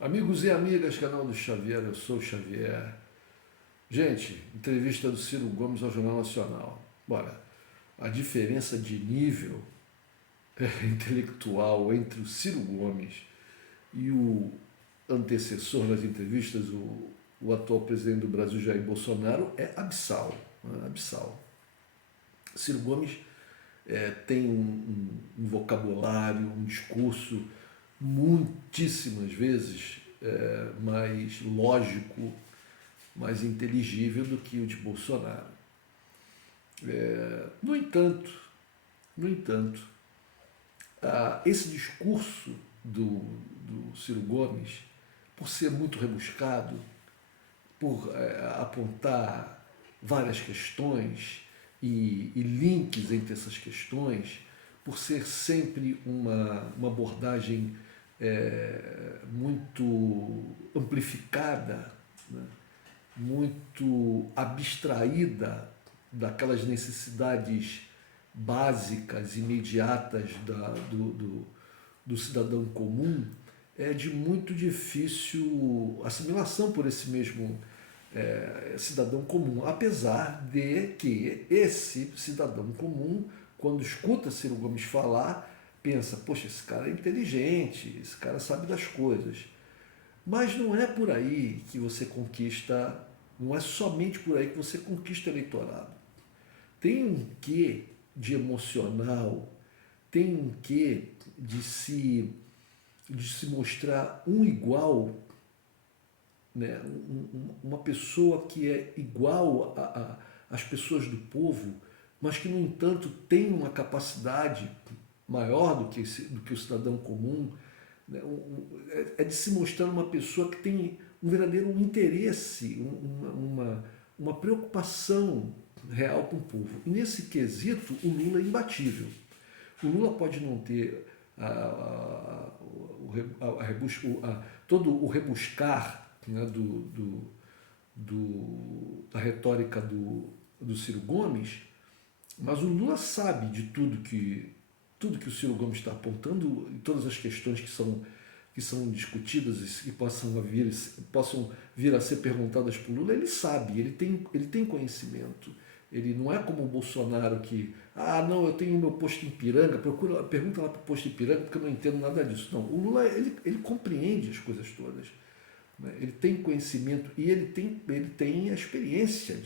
Amigos e amigas, canal do Xavier, eu sou o Xavier. Gente, entrevista do Ciro Gomes ao Jornal Nacional. Bora, a diferença de nível intelectual entre o Ciro Gomes e o antecessor nas entrevistas, o atual presidente do Brasil, Jair Bolsonaro, é abissal. Né? Abissal. Ciro Gomes tem um vocabulário, um discurso muitíssimas vezes mais lógico, mais inteligível do que o de Bolsonaro. No entanto, no entanto, esse discurso do Ciro Gomes, por ser muito rebuscado, por apontar várias questões e links entre essas questões, por ser sempre uma abordagem muito amplificada, né? Muito abstraída daquelas necessidades básicas, imediatas do cidadão comum, é de muito difícil assimilação por esse mesmo cidadão comum, apesar de que esse cidadão comum, quando escuta Ciro Gomes falar, pensa, poxa, esse cara é inteligente, esse cara sabe das coisas. Mas não é por aí que você conquista, não é somente por aí que você conquista eleitorado. Tem um quê de emocional, tem um quê de se mostrar um igual, né? Uma pessoa que é igual às pessoas do povo, mas que, no entanto, tem uma capacidade maior do que o cidadão comum, né? É de se mostrar uma pessoa que tem um verdadeiro interesse, uma preocupação real com o povo. E nesse quesito, o Lula é imbatível. O Lula pode não ter todo o rebuscar, né, da retórica do Ciro Gomes, mas o Lula sabe de tudo que o Ciro Gomes está apontando e todas as questões que são discutidas e possam vir a ser perguntadas para o Lula, ele sabe, ele tem conhecimento. Ele não é como o Bolsonaro que, não, eu tenho o meu posto em Ipiranga, pergunta lá para o posto em Ipiranga porque eu não entendo nada disso. Não, o Lula, ele compreende as coisas todas. Né? Ele tem conhecimento e ele tem a experiência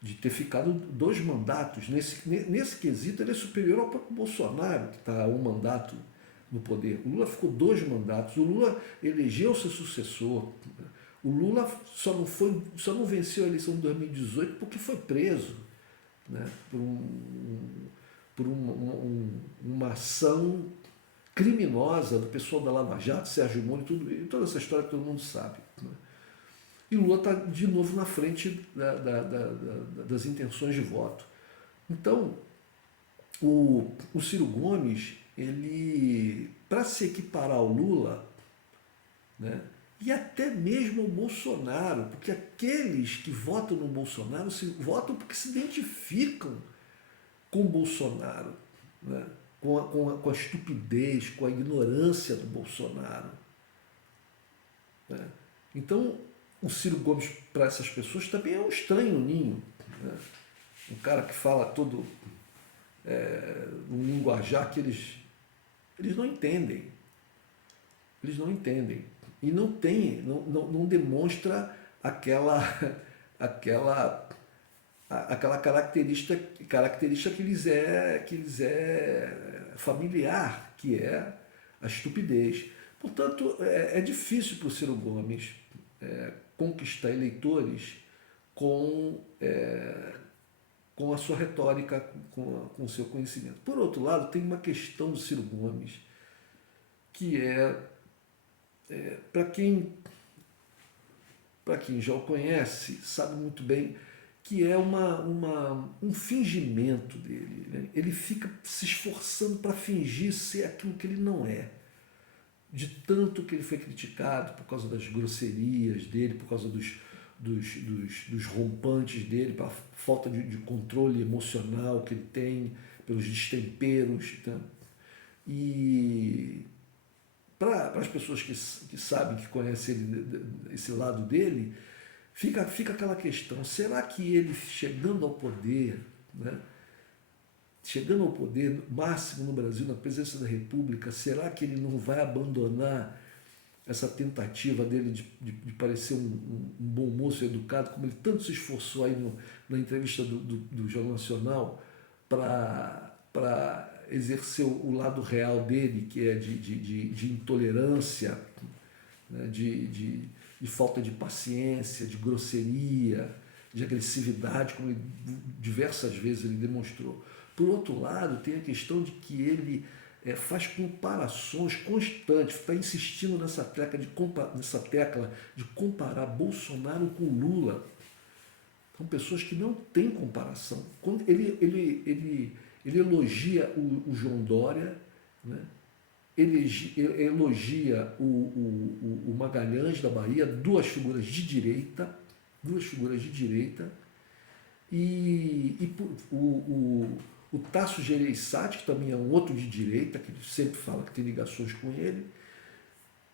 de ter ficado 2 mandatos. Nesse quesito, ele é superior ao próprio Bolsonaro, que está há 1 mandato no poder. O Lula ficou 2 mandatos. O Lula elegeu seu sucessor. O Lula só não venceu a eleição de 2018 porque foi preso, né, por uma ação criminosa do pessoal da Lava Jato, Sérgio Moro e toda essa história que todo mundo sabe. Né? E o Lula está de novo na frente das intenções de voto. Então, o Ciro Gomes, ele, para se equiparar ao Lula, né, e até mesmo ao Bolsonaro, porque aqueles que votam no Bolsonaro votam porque se identificam com o Bolsonaro, né, com a estupidez, com a ignorância do Bolsonaro. Né? Então, o Ciro Gomes, para essas pessoas, também é um estranho no ninho. Né? Um cara que fala todo um linguajar que eles não entendem. Eles não entendem. E não demonstra aquela, aquela característica que lhes é familiar, que é a estupidez. Portanto, é difícil para o Ciro Gomes conquistar eleitores com a sua retórica, com o seu conhecimento. Por outro lado, tem uma questão do Ciro Gomes que para quem já o conhece, sabe muito bem que é um fingimento dele. Né? Ele fica se esforçando para fingir ser aquilo que ele não é. De tanto que ele foi criticado por causa das grosserias dele, por causa dos rompantes dele, pela falta de controle emocional que ele tem, pelos destemperos. Tá? E para as pessoas que sabem, que conhecem ele, esse lado dele, fica aquela questão: será que ele, chegando ao poder, né, chegando ao poder máximo no Brasil, na presidência da República, será que ele não vai abandonar essa tentativa dele de parecer um bom moço educado, como ele tanto se esforçou aí na entrevista do Jornal Nacional para exercer o lado real dele, que é de intolerância, né, de falta de paciência, de grosseria, de agressividade, como ele, diversas vezes ele demonstrou. Por outro lado, tem a questão de que ele faz comparações constantes, está insistindo nessa tecla de comparar Bolsonaro com Lula. São pessoas que não têm comparação. Quando ele elogia o João Dória, né? Ele elogia o Magalhães da Bahia, duas figuras de direita, e o Tasso Gereissati, que também é um outro de direita, que sempre fala que tem ligações com ele,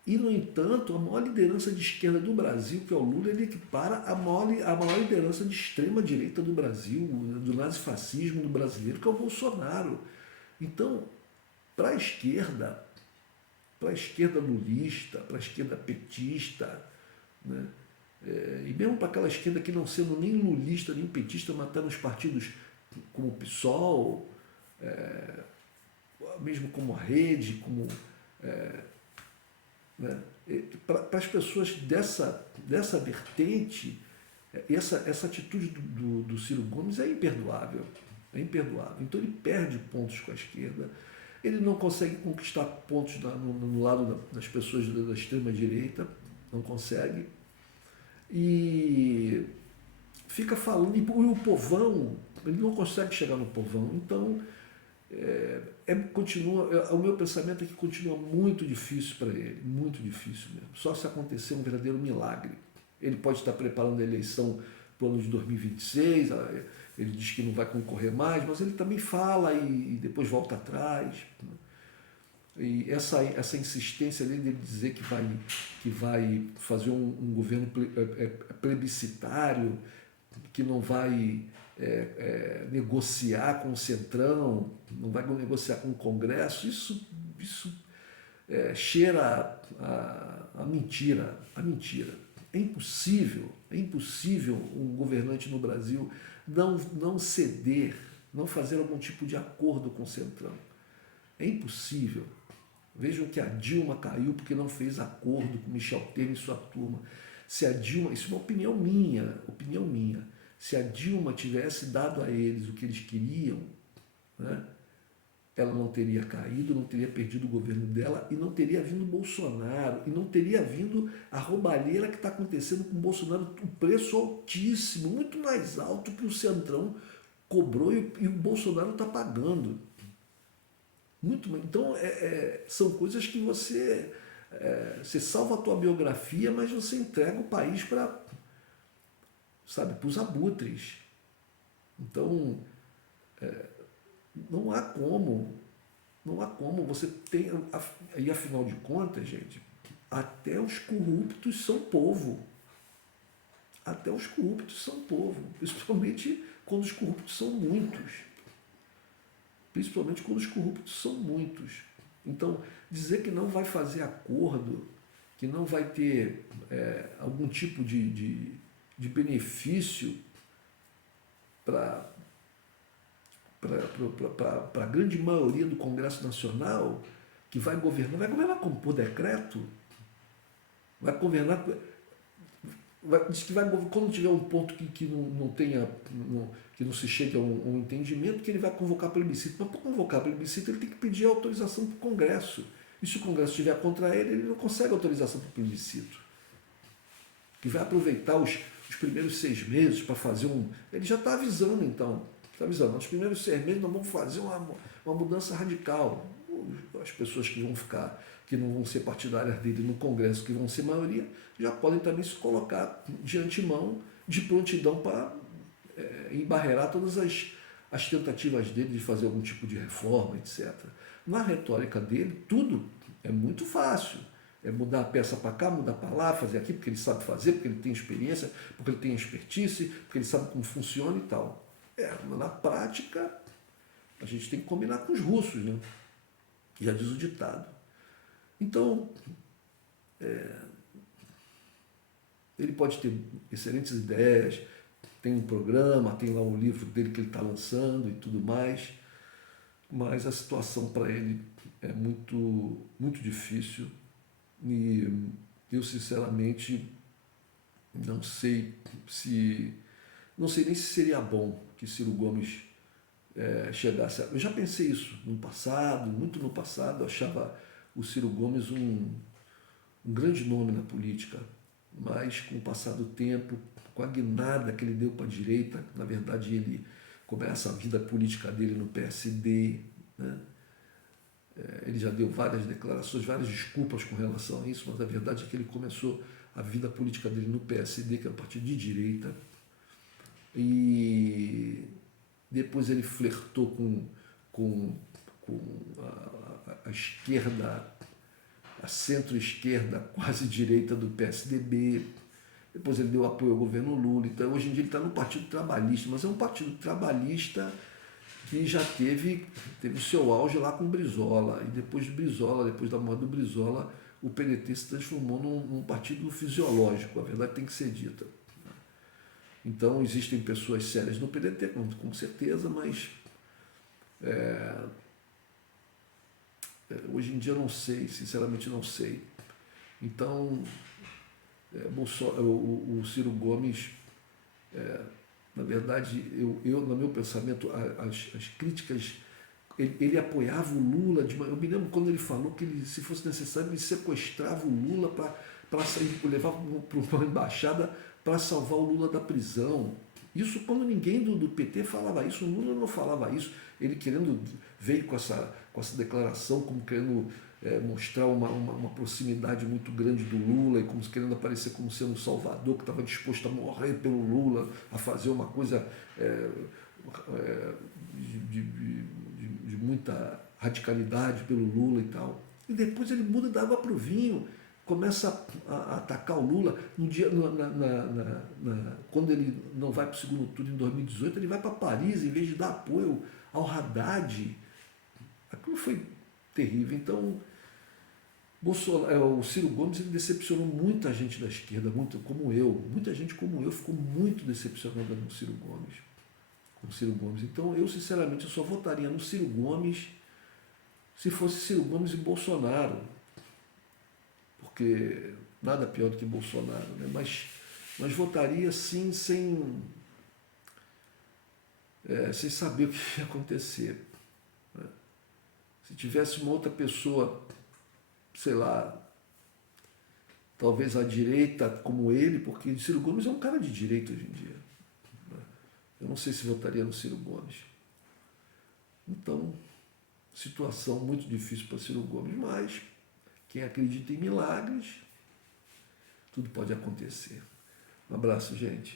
e, no entanto, a maior liderança de esquerda do Brasil, que é o Lula, ele equipara a maior liderança de extrema-direita do Brasil, do nazifascismo do brasileiro, que é o Bolsonaro. Então, para a esquerda lulista, para a esquerda petista, né? E mesmo para aquela esquerda que não sendo nem lulista, nem petista, mas está nos partidos como o PSOL, mesmo como a Rede, como... né? Para as pessoas dessa vertente, essa atitude do Ciro Gomes é imperdoável. É imperdoável. Então ele perde pontos com a esquerda, ele não consegue conquistar pontos no lado das pessoas da extrema-direita, não consegue, e fica falando, e o povão, ele não consegue chegar no povão. Então, o meu pensamento é que continua muito difícil para ele, muito difícil mesmo. Só se acontecer um verdadeiro milagre. Ele pode estar preparando a eleição para o ano de 2026, ele diz que não vai concorrer mais, mas ele também fala e depois volta atrás. E essa insistência dele de dizer que vai fazer um governo plebiscitário, que não vai negociar com o Centrão, não vai negociar com o Congresso, isso cheira a mentira, a mentira. É impossível um governante no Brasil não ceder, não fazer algum tipo de acordo com o Centrão. É impossível. Vejam que a Dilma caiu porque não fez acordo com Michel Temer e sua turma. Se a Dilma, isso é uma opinião minha, se a Dilma tivesse dado a eles o que eles queriam, né, ela não teria caído, não teria perdido o governo dela, e não teria vindo o Bolsonaro, e não teria vindo a roubalheira que está acontecendo com o Bolsonaro, o preço altíssimo, muito mais alto que o Centrão cobrou e o Bolsonaro está pagando. Muito mais. Então, são coisas que você salva a tua biografia, mas você entrega o país para os abutres. Então, não há como você tem, e afinal de contas, gente, até os corruptos são povo. Até os corruptos são povo, principalmente quando os corruptos são muitos. Então, dizer que não vai fazer acordo, que não vai ter algum tipo de benefício para a grande maioria do Congresso Nacional, que vai governar como? Por decreto? Vai governar... diz que vai, quando tiver um ponto que não tenha... que não se chegue a um entendimento, que ele vai convocar plebiscito. Mas para convocar plebiscito, ele tem que pedir autorização para o Congresso. E se o Congresso estiver contra ele, ele não consegue autorização para o plebiscito. Que vai aproveitar os primeiros 6 meses para fazer Ele já está avisando, então. Está avisando, nos primeiros 6 meses nós vamos fazer uma mudança radical. As pessoas que vão ficar, que não vão ser partidárias dele no Congresso, que vão ser maioria, já podem também se colocar de antemão, de prontidão para embarrear todas as tentativas dele de fazer algum tipo de reforma, etc. Na retórica dele, tudo É muito fácil. É mudar a peça para cá, mudar para lá, fazer aqui, porque ele sabe fazer, porque ele tem experiência, porque ele tem expertise, porque ele sabe como funciona e tal. Mas na prática, a gente tem que combinar com os russos, né? Já diz o ditado. Então, ele pode ter excelentes ideias, tem um programa, tem lá um livro dele que ele está lançando e tudo mais, mas a situação para ele é muito, muito difícil e eu sinceramente não sei se não sei nem se seria bom que Ciro Gomes chegasse. Eu já pensei isso no passado, muito no passado, eu achava o Ciro Gomes um grande nome na política, mas com o passar do tempo, com a guinada que ele deu para a direita, na verdade ele começa a vida política dele no PSD, né? Ele já deu várias declarações, várias desculpas com relação a isso, mas a verdade é que ele começou a vida política dele no PSD, que é um partido de direita, e depois ele flertou com, com a esquerda, a centro-esquerda, quase direita do PSDB. Depois ele deu apoio ao governo Lula. Então, hoje em dia ele está no Partido Trabalhista, mas é um partido trabalhista que já teve o seu auge lá com Brizola. E depois de Brizola, depois da morte do Brizola, o PDT se transformou num partido fisiológico. A verdade tem que ser dita. Então, existem pessoas sérias no PDT, com certeza, mas hoje em dia eu não sei, sinceramente não sei. Então, o Ciro Gomes, na verdade, no meu pensamento, as críticas, ele apoiava o Lula, eu me lembro quando ele falou que ele, se fosse necessário, ele sequestrava o Lula para levar para uma embaixada para salvar o Lula da prisão. Isso quando ninguém do PT falava isso, o Lula não falava isso, ele veio com essa declaração como querendo mostrar uma proximidade muito grande do Lula e como querendo aparecer como sendo um salvador que estava disposto a morrer pelo Lula, a fazer uma coisa de muita radicalidade pelo Lula e tal. E depois ele muda da água para o vinho, começa a atacar o Lula. No dia, quando ele não vai para o segundo turno em 2018, ele vai para Paris em vez de dar apoio ao Haddad. Aquilo foi terrível. Então, o Ciro Gomes ele decepcionou muita gente da esquerda, muita gente como eu ficou muito decepcionada com o Ciro Gomes. Então, eu sinceramente eu só votaria no Ciro Gomes se fosse Ciro Gomes e Bolsonaro, porque nada pior do que Bolsonaro, né? Mas votaria sim sem saber o que ia acontecer. Né? Se tivesse uma outra pessoa, sei lá, talvez à direita como ele, porque Ciro Gomes é um cara de direita hoje em dia. Né? Eu não sei se votaria no Ciro Gomes. Então, situação muito difícil para Ciro Gomes, mas quem acredita em milagres, tudo pode acontecer. Um abraço, gente.